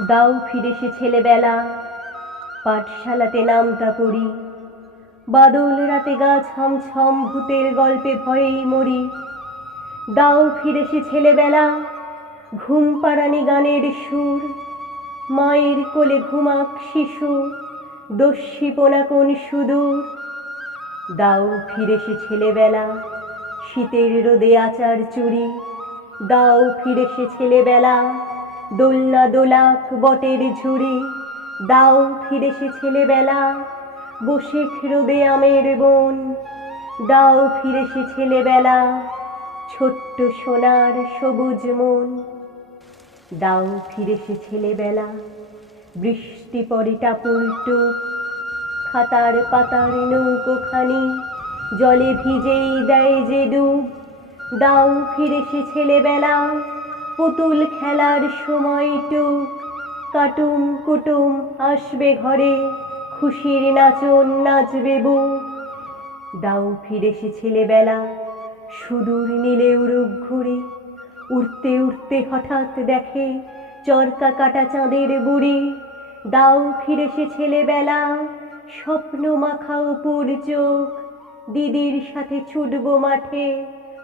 দাও ফিরে সে ছেলেবেলা। পাঠশালাতে নামটা পড়ি। বাদল রাতে গা ছম ছম ভূতের গল্পে ভয়েই মরি। দাও ফিরে সে ছেলেবেলা, ঘুম পাড়ানি গানের সুর। মায়ের কোলে ঘুমাক শিশু, দস্যিপনা কোন সুদূর। দাও ফিরে সে ছেলেবেলা, শীতের রোদে আচার চুরি। দাও ফিরে সে ছেলেবেলা দোলনা দোলাক বটের ঝুড়ি, দাও ফিরে সে ছেলেবেলা, বসে রোদে আমের বন। দাও ফিরে সে ছেলেবেলা, ছোট্ট সোনার সবুজ মন। দাও ফিরে সে ছেলেবেলা, বৃষ্টি পড়ে টাপুর টুপ, খাতার পাতার নৌকোখানি, জলে ভিজেই দেয় যে ডুব। দাও ফিরে সে ছেলেবেলা পুতুল খেলার সময়টুক কাটুম কুটুম আসবে ঘরে, খুশির নাচন নাচবে বুক দাও ফিরে সে ছেলেবেলা, সুদূর নীলে উড়ুক ঘুরে, উড়তে উড়তে হঠাৎ দেখে চরকা কাটা চাঁদের বুড়ি। দাও ফিরে সে ছেলেবেলা, স্বপ্ন মাখা উপর চোখ। দিদির সাথে ছুটবো মাঠে,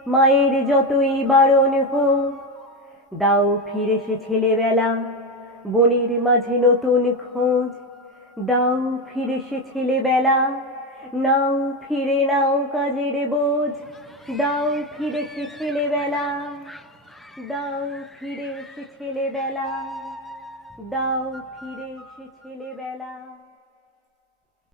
মায়ের যতই বারণ হোক দাও ফিরে সে ছেলেবেলা। বনের মাঝে নতুন খোঁজ। দাও ফিরে সে ছেলেবেলা। নাও ফিরে নাও কাজের বোঝ। দাও ফিরে সে ছেলেবেলা। দাও ফিরে সে ছেলেবেলা। দাও ফিরে সে ছেলেবেলা।